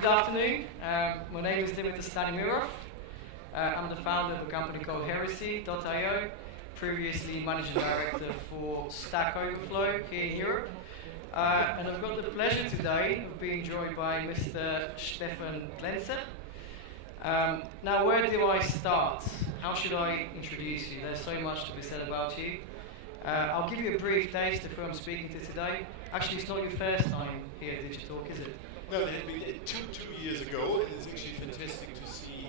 Good afternoon. My name is Dimitar Stanimiroff. I'm the founder of a company called Heresy.io, previously managing director for Stack Overflow here in Europe. And I've got the pleasure today of being joined by Mr. Stefan Glaenzer. Now, where do I start? How should I introduce you? There's so much to be said about you. I'll give you a brief taste of who I'm speaking to today. Actually, it's not your first time here at Digitalk, is it? No, it had been two years ago, and it's actually fantastic to see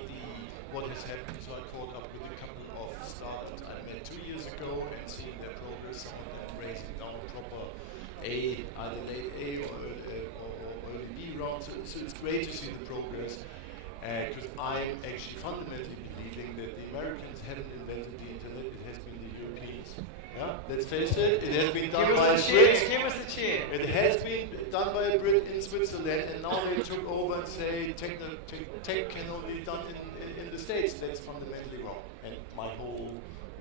what has happened. So I caught up with a couple of startups I met 2 years ago and seeing their progress, some of them raising down a proper either late A or early B round. So it's great to see the progress, because I'm actually fundamentally believing that the Americans haven't invented the internet, it has been the Europeans. Yeah, let's face it, it has been done by a Brit. Give us the cheer. It has been done by a Brit in Switzerland, and now they took over and say tech can only be done in the States. That's fundamentally wrong. And my whole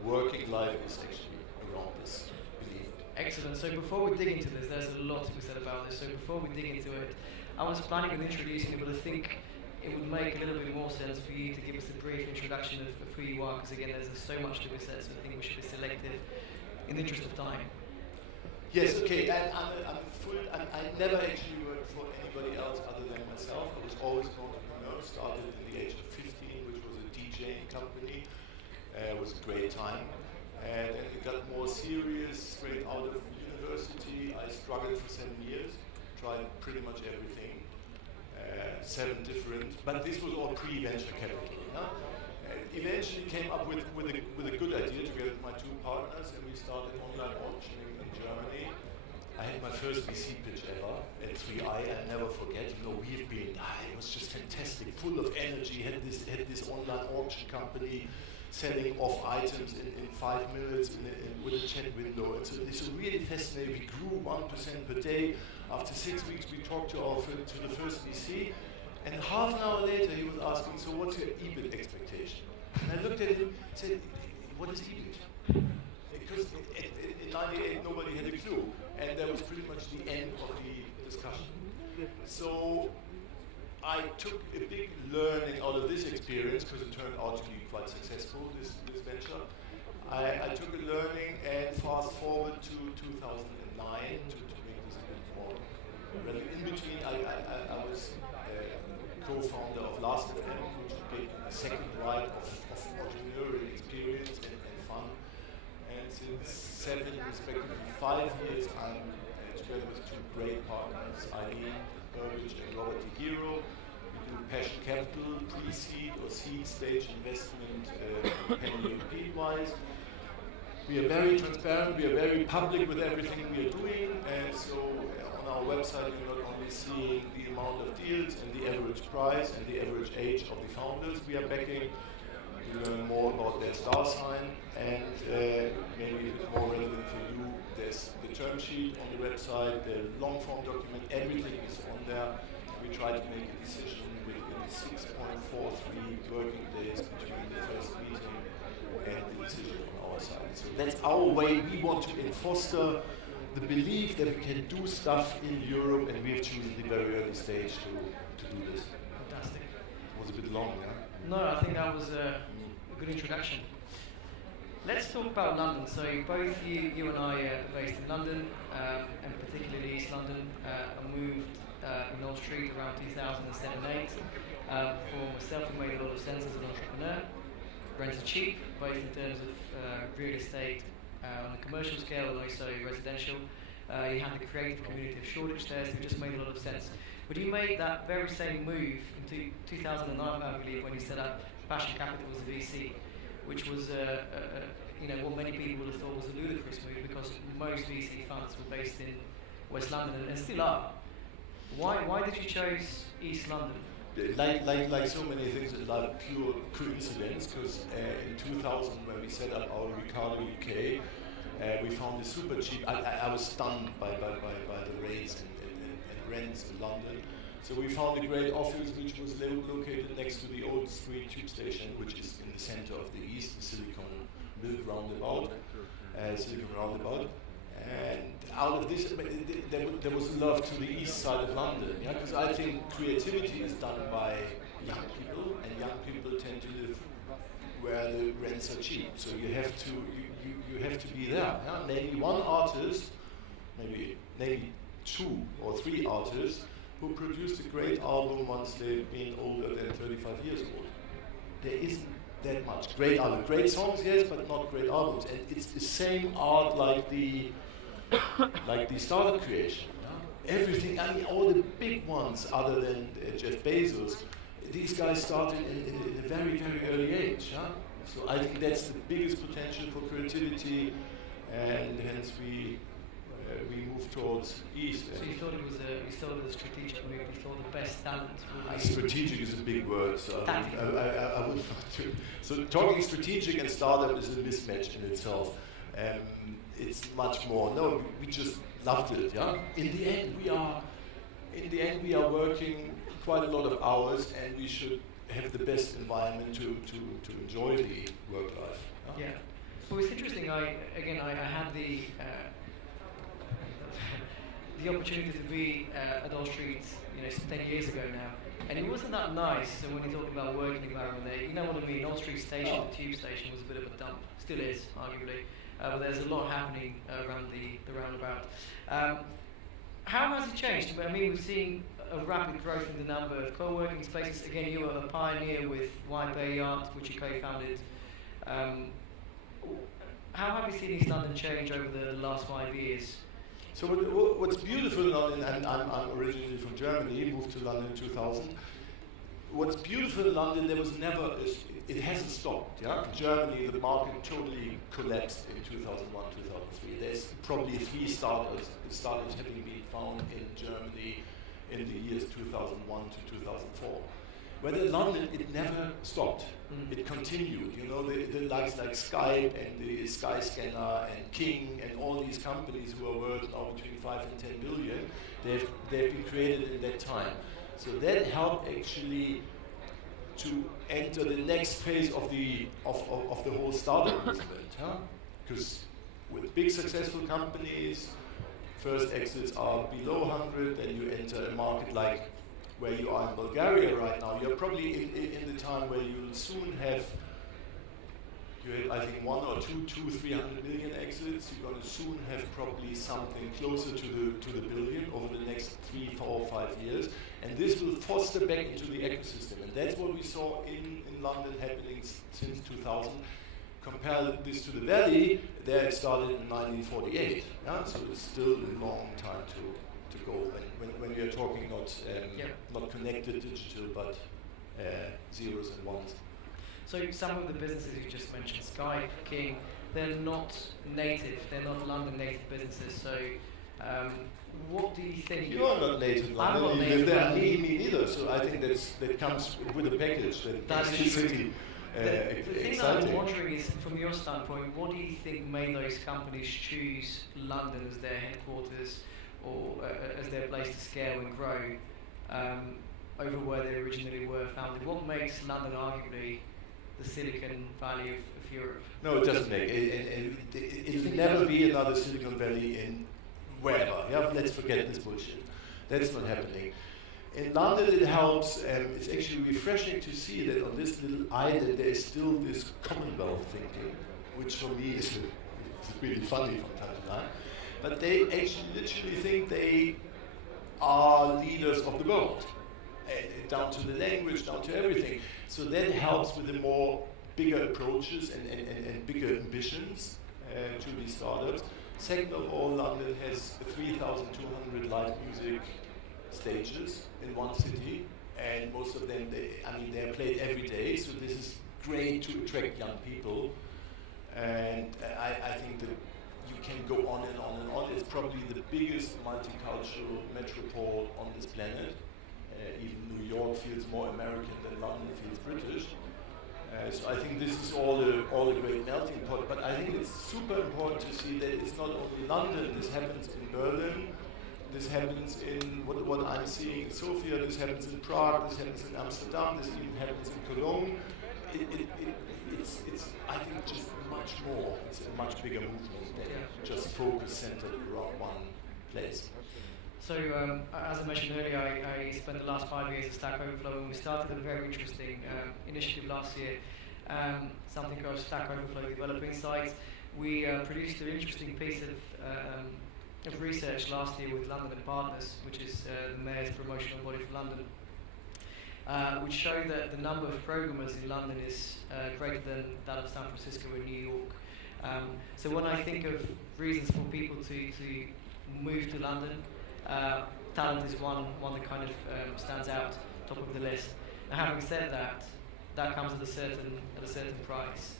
working life is actually around this belief. Excellent. So before we dig into this, there's a lot to be said about this. So before we dig into it, I was planning on introducing you, but I think it would make a little bit more sense for you to give us a brief introduction of who you are, because again, there's so much to be said, so I think we should be selective in the interest of time. Yes, okay, and I never actually worked for anybody else other than myself. I was always an entrepreneur, started in the age of 15, which was a DJing company. It was a great time. And it got more serious straight out of university. I struggled for 7 years, tried pretty much everything. 7 different, but this was all pre-venture capital. Eventually came up with a good idea together with my 2 partners, and we started online auctioning in Germany. I had my first VC pitch ever at 3i. I'll never forget. You know, we've been, it was just fantastic, full of energy. Had this online auction company selling off items in 5 minutes with a chat window. It's really fascinating. We grew 1% per day. After 6 weeks, we talked to the first VC, and half an hour later, he was asking, "So what's your EBIT expectation?" And I looked at him and said, "What is EBIT?" Because in '98, nobody had a clue, and that was pretty much the end of the discussion. So I took a big learning out of this experience, because it turned out to be quite successful, this venture. I took a learning and fast forward to 2009 to make this a bit more relevant. In between, I was co-founder of Last.fm, which gave a second right of entrepreneurial experience and fun. And since 7, respectively 5 years, I'm together with 2 great partners, Eileen Burbage and Robert DeGiro. We do passion capital, pre-seed or seed stage investment, penny-wise. We are very transparent, we are very public with everything we are doing, and so on our website you're not only seeing the amount of deals and the average price and the average age of the founders we are backing. You learn more about their star sign, and maybe it's more relevant for you, there's the term sheet on the website, the long form document, everything is on there. We try to make a decision within 6.43 working days between the first meeting and the decision on our side. So that's our way. We want to foster the belief that we can do stuff in Europe, and we have chosen the very early stage to do this. Fantastic. It was a bit long, yeah? No, I think that was a good introduction. Let's talk about London. So both you and I are based in London, and particularly East London. I moved in Old Street around 2007-8. For myself, it made a lot of sense as an entrepreneur. Rents are cheap, both in terms of real estate on a commercial scale and also residential. You had the creative community of Shoreditch there, so it just made a lot of sense. But you made that very same move in 2009, I believe, when you set up Passion Capital as a VC, which was what many people would have thought was a ludicrous move, because most VC funds were based in West London and still are. Why did you choose East London? Like so many things in life, pure coincidence, because in 2000 when we set up our Ricardo UK, we found it super cheap. I was stunned by the rates and rents in London. So we found a great office which was located next to the old Street tube station, which is in the center of the East, the Silicon Mill roundabout. And out of this, there was love to the east side of London, yeah, because I think creativity is done by young people, and young people tend to live where the rents are cheap. So you have to be there. Yeah? Maybe one artist, maybe 2 or 3 artists who produced a great album once they've been older than 35 years old. There isn't that much. Great albums, great songs, yes, but not great albums. And it's the same art like the startup creation. Yeah? Everything, I mean, all the big ones, other than Jeff Bezos, these guys started in a very, very early age. Yeah? So I think that's the biggest potential for creativity, and hence we move towards east. So you thought it was a strategic move. You thought the best talent. Strategic is a big word, so I would not do. So talking strategic and startup is a mismatch in itself. It's much more. No, we just loved it. Yeah. In the end, we are working quite a lot of hours, and we should have the best environment to enjoy the work life. Yeah. Well, it's interesting. I had the opportunity to be at Old Street, 10 years ago now, and it wasn't that nice. So when you talk about working environment there, you know what I mean. Old Street Station, the tube station, was a bit of a dump. Still is, arguably. But there's a lot happening around the roundabout. How has it changed? I mean, we've seen a rapid growth in the number of co-working spaces. Again, you were a pioneer with White Bay Art, which you co-founded. How have you seen East London change over the last 5 years? So what's beautiful in London, and I'm originally from Germany, moved to London in 2000. What's beautiful in London, there was never, it hasn't stopped. Yeah? In Germany, the market totally collapsed in 2001, 2003. There's probably 3 starters having been found in Germany in the years 2001 to 2004. But in London, it never stopped. It continued. The likes like Skype and the Skyscanner and King and all these companies who are worth now between 5 and 10 billion, they've been created in that time. So that helped actually to enter the next phase of the whole startup movement. Because with big successful companies, first exits are below 100, then you enter a market like where you are in Bulgaria right now. You're probably in the time where you'll soon have, I think 1 or 300 million exits. You're going to soon have probably something closer to the billion over the next 3, 4, 5 years. And this will foster back into the ecosystem. And that's what we saw in London happening since 2000. Compare this to the Valley, there it started in 1948. Yeah? So it's still a long time to go when we are talking not connected digital, but zeros and ones. So some of the businesses you just mentioned, Skype, King, they're not native, they're not London native businesses. So what do you think? You're not native London, I'm not you live there, native. me neither. So I think that comes with a package. That's the city. The thing that I'm wondering is, from your standpoint, what do you think made those companies choose London as their headquarters or as their place to scale and grow over where they originally were founded? What makes London arguably the Silicon Valley of Europe? No, it doesn't make it. It'll never be another Silicon Valley in wherever. Yeah, let's forget this bullshit. That's not happening. In London, it helps. It's actually refreshing to see that on this little island there is still this Commonwealth thinking, which for me is really funny from time to time. But they actually literally think they are leaders of the world, down to the language, down to everything. So that helps with the more bigger approaches and bigger ambitions to these startups. Second of all, London has 3,200 live music stages in one city, and most of them, they're played every day, so this is great to attract young people. And I think that you can go on and on and on. It's probably the biggest multicultural metropole on this planet. Even New York feels more American than London feels British. So I think this is all a great melting pot. But I think it's super important to see that it's not only London. This happens in Berlin. This happens in what I'm seeing in Sofia. This happens in Prague. This happens in Amsterdam. This even happens in Cologne. it's I think just much more. It's a much bigger movement than just focus centered around one place. So, as I mentioned earlier, I spent the last 5 years at Stack Overflow, and we started a very interesting initiative last year, something called Stack Overflow Developing Sites. We produced an interesting piece of research last year with London and Partners, which is the Mayor's promotional body for London, which showed that the number of programmers in London is greater than that of San Francisco and New York. So when I think of reasons for people to move to London, talent is one that kind of stands out top of the list. Now, having said that, that comes at a certain price.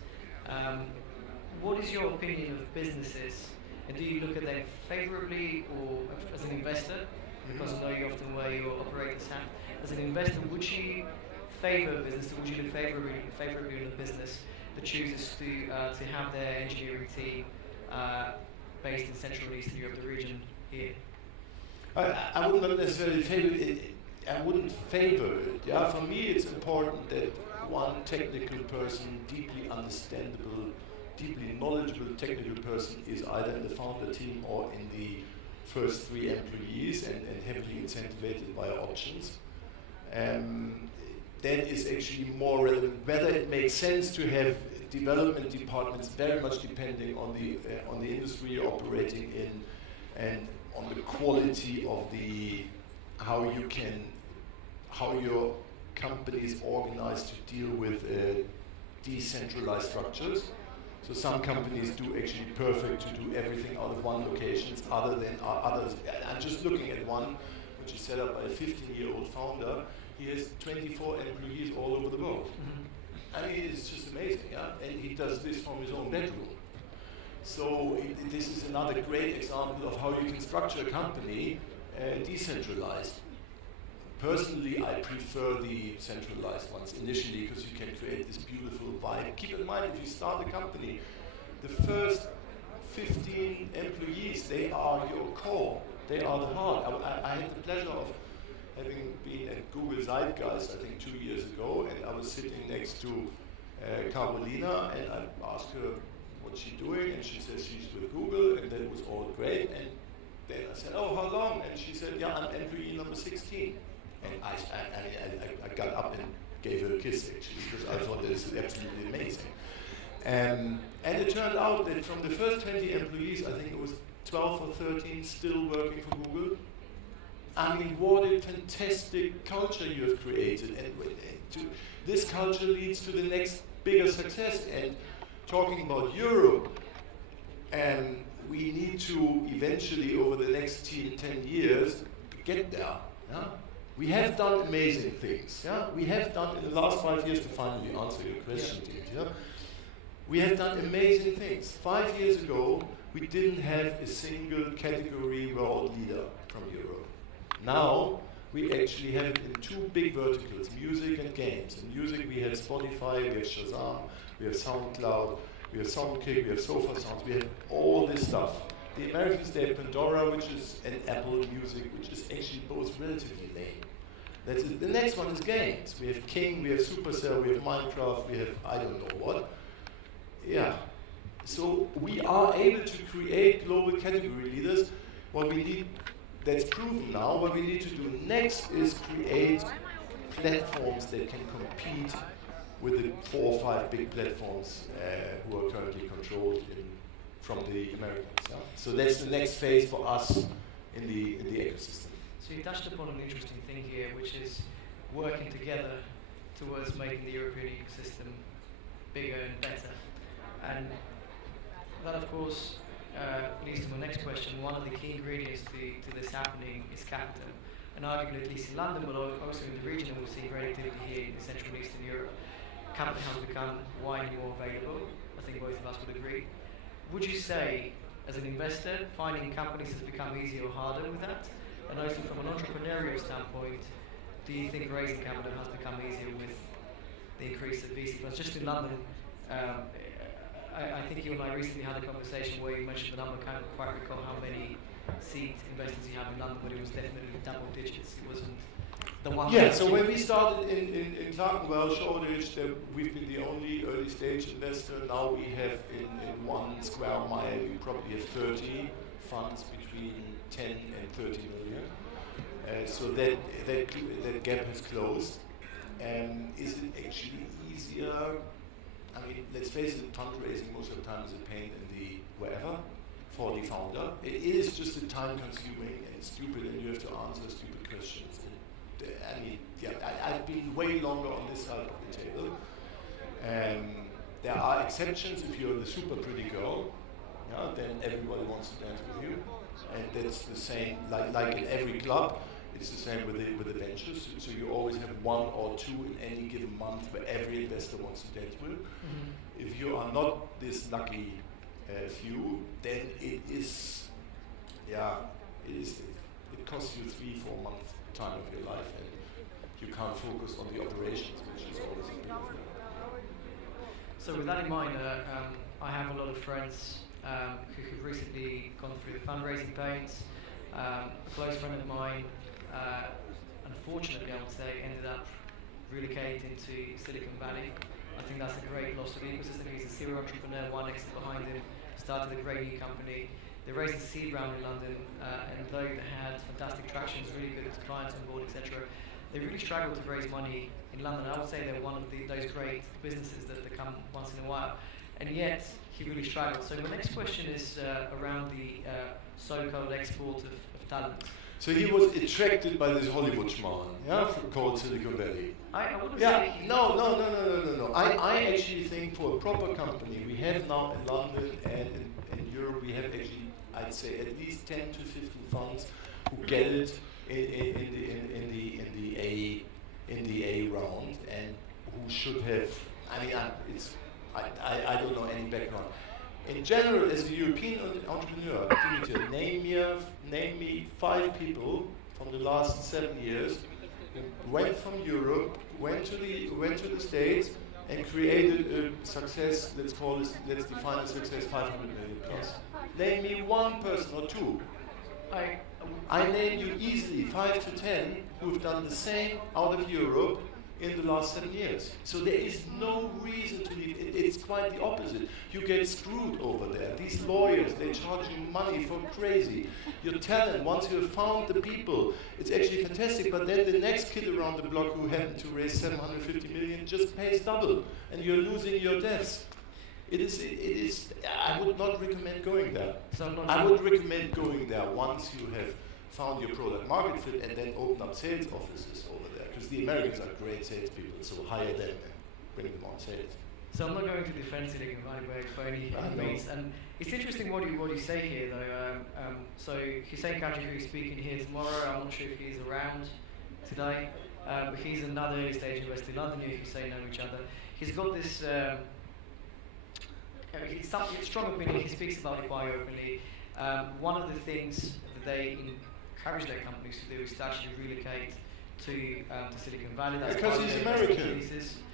What is your opinion of businesses, and do you look at them favourably or as an investor? Because I know you often wear your operator's hat. As an investor, would you favour a business, or would you look favourably on a business that chooses to have their engineering team based in Central and Eastern Europe, the region here? I would not necessarily favor it. I wouldn't favor it. Yeah, for me, it's important that one technical person, deeply understandable, deeply knowledgeable technical person, is either in the founder team or in the first 3 employees and heavily incentivized via options. That is actually more relevant. Whether it makes sense to have development departments, very much depending on the industry you're operating in, and on the quality of how your company is organized to deal with decentralized structures. So some companies do actually perfect to do everything out of one location, other than others. I'm just looking at one which is set up by a 15-year-old founder. He has 24 employees all over the world. I mean, it's just amazing, yeah? And he does this from his own bedroom. So this is another great example of how you can structure a company decentralized. Personally, I prefer the centralized ones initially because you can create this beautiful vibe. Keep in mind, if you start a company, the first 15 employees, they are your core. They are the heart. I had the pleasure of having been at Google Zeitgeist, I think 2 years ago, and I was sitting next to Carolina, and I asked her what's she doing, and she says she's with Google, and that was all great. And then I said, oh, how long? And she said, yeah, I'm employee number 16. And I got up and gave her a kiss, actually, because I thought this is absolutely amazing. And it turned out that from the first 20 employees, I think it was 12 or 13 still working for Google. I mean, what a fantastic culture you have created. And this culture leads to the next bigger success. And talking about Europe, we need to eventually, over the next 10 years, get there. Yeah? We have done amazing things. Yeah? We have done, in the last 5 years, to finally answer your question, Dimitar, we have done amazing things. 5 years ago, we didn't have a single category world leader from Europe. Now, we actually have it in 2 big verticals, music and games. In music, we have Spotify, we have Shazam, we have SoundCloud, we have Soundkick, we have Sofa Sounds, we have all this stuff. The Americans, they have Pandora, which is an Apple Music, which is actually both relatively lame. That's it. The next one is games. We have King, we have Supercell, we have Minecraft, we have I don't know what. Yeah. So we are able to create global category leaders. What we need, that's proven now, what we need to do next is create platforms that can compete with the 4 or 5 big platforms who are currently controlled from the Americans. Yeah? So that's the next phase for us in the ecosystem. So you touched upon an interesting thing here, which is working together towards making the European ecosystem bigger and better. And that, of course, leads to my next question. One of the key ingredients to this happening is capital. And arguably, at least in London, but also in the region, we've seen great activity here in Central and Eastern Europe. Capital has become widely more available. I think both of us would agree. Would you say, as an investor, finding companies has become easier or harder with that? And also from an entrepreneurial standpoint, do you think raising capital has become easier with the increase of VC funds? Just in London, I think you and I recently had a conversation where you mentioned the number. I can't quite recall how many seed investors you have in London, but it was definitely double digits. It wasn't The one. Yeah, so when we started in Clerkenwell, Shoreditch, we've been the only early stage investor. Now we have in 1 square mile, we probably have 30 funds between 10 and 30 million. So that gap has closed. Is it actually easier? I mean, let's face it, fundraising most of the time is a pain in the wherever for the founder. It is just a time-consuming and stupid, and you have to answer stupid questions. I mean, yeah, I've been way longer on this side of the table. There are exceptions. If you're the super pretty girl, yeah, then everybody wants to dance with you, and that's the same. Like in every club, it's the same with the ventures. So you always have 1 or 2 in any given month where every investor wants to dance with. Mm-hmm. If you are not this lucky few, then it is, yeah, it costs you 3-4 months time of your life, and you can't focus on the operations, which is always a big thing. So with that in mind, I have a lot of friends who have recently gone through the fundraising pains. A close friend of mine, unfortunately I would say, ended up relocating to Silicon Valley. I think that's a great loss to the ecosystem. He's a serial entrepreneur, 1 exit behind him, started a great new company. They raised a seed round in London, and though they had fantastic traction, really good clients on board, etc., they really struggled to raise money in London. I would say they're one of those great businesses that come once in a while, and yet he really struggled. So my next question is around the so-called export of talent. So he was attracted by this Hollywood schmarrn, yeah, called Silicon Valley. I wouldn't yeah, say no. I actually think for a proper company, we have now in London and in Europe, we have actually, I'd say, at least 10 to 15 funds who get it in the A round, and who should have. I mean, I don't know any background. In general, as a European entrepreneur, Dimitar, name me 5 people from the last 7 years who went from Europe, went to the States, and created a success. Let's define a success 500 million plus. Name me 1 person or 2. I name you easily 5 to 10 who have done the same out of Europe in the last 7 years. So there is no reason to leave. It's quite the opposite. You get screwed over there. These lawyers, they charge you money for crazy. Your talent, once you have found the people, it's actually fantastic, but then the next kid around the block who happened to raise 750 million just pays double, and you're losing your devs. It is, I would not recommend going there. I would recommend going there once you have found your product market fit, and then open up sales offices over there. Because the Americans are great salespeople, so hire them and bring them on sales. So I'm not going to defend Silicon Valley by any means. And it's interesting what you say here, though. So Hussein Kaji, who's speaking here tomorrow, I'm not sure if he's around today, but he's another early stage investor in London. You Hussein know each other. He's got this strong opinion. He speaks about it quite openly. One of the things that they encourage their companies to do is to actually relocate to Silicon Valley. That's because he's American.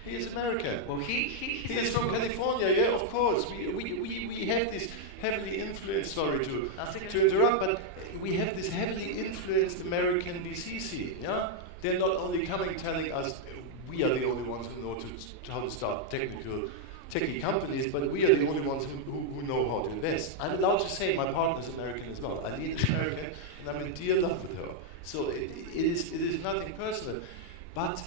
He is American. Well, he is from California. Yeah, of course. We have this heavily influenced. Sorry to interrupt, but we have this heavily influenced American VC scene. Yeah, they're not only telling us we are the only ones who know how to start techie companies, but we are the only ones who know how to invest. I'm allowed to say my partner's American as well. Aline is American, and I'm in dear love with her. So it is nothing personal. But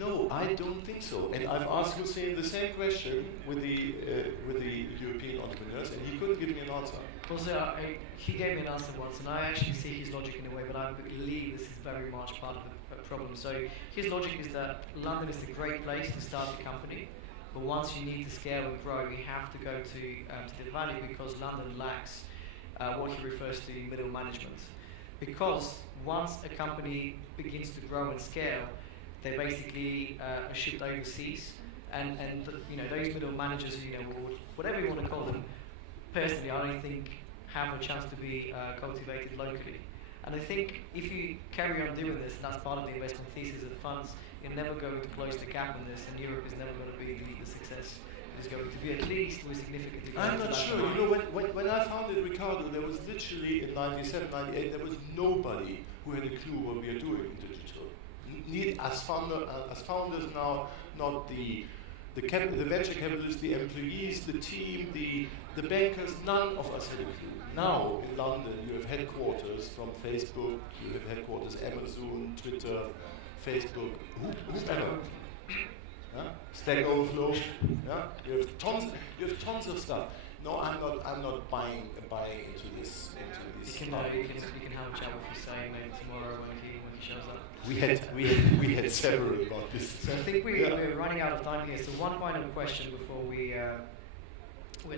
no, I don't think so. And I've asked Hussein the same question with the European entrepreneurs, and he couldn't give me an answer. Also, he gave me an answer once, and I actually see his logic in a way, but I believe this is very much part of the problem. So his logic is that London is a great place to start a company, but once you need to scale and grow, you have to go to the Valley, because London lacks what he refers to middle management. Because once a company begins to grow and scale, they basically are shipped overseas, and those middle managers, whatever you want to call them, personally, I don't think have a chance to be cultivated locally. And I think if you carry on doing this, and that's part of the investment thesis of the funds, you're never going to close the gap on this, and Europe is never going to be the success it is going to be, at least with significantly. I'm not sure. When I founded Ricardo, there was literally in 97, 98, there was nobody who had a clue what we are doing in digital. need as founders now, not the venture capitalists, the employees, the team, the bankers. None of us had a clue. Now in London, you have headquarters from Facebook, you have headquarters Amazon, Twitter, Facebook, whoever. Stack Overflow. Yeah? You have tons of stuff. No, I'm not buying into this. You can have a chat with Hussein maybe tomorrow when he shows up. We had several about this. So I think we're running out of time here. So one final question before we're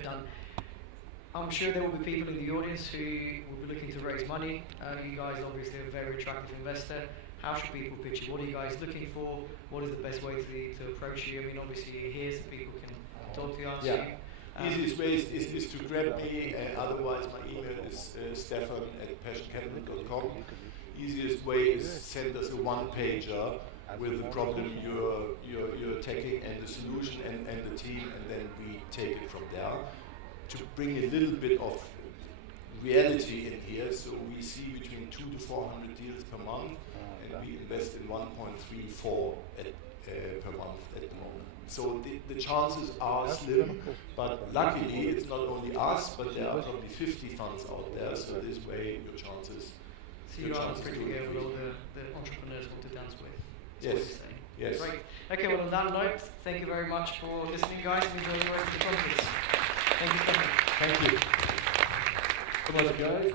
done. I'm sure there will be people in the audience who will be looking to raise money. You guys obviously are a very attractive investor. How should people pitch it? What are you guys looking for? What is the best way to approach you? I mean, obviously you're here so people can talk to you, answer you. Easiest way is to grab me, otherwise my email is stefan@passioncapital.com. Easiest way is send us a one-pager with the problem you're tackling and the solution and the team, and then we take it from there. To bring a little bit of reality in here, so we see between 200 to 400 deals per month, and we invest in 1.34 per month at the moment. So the chances are slim, but luckily it's not only us, but there are probably 50 funds out there, so this way your chances. So you are pretty good with all the entrepreneurs want to dance with. Yes. Yes. Great. Okay, well on that note, thank you very much for listening guys, and enjoy the rest of the conference. Thank you, Stefan. Thank you. Come on, guys.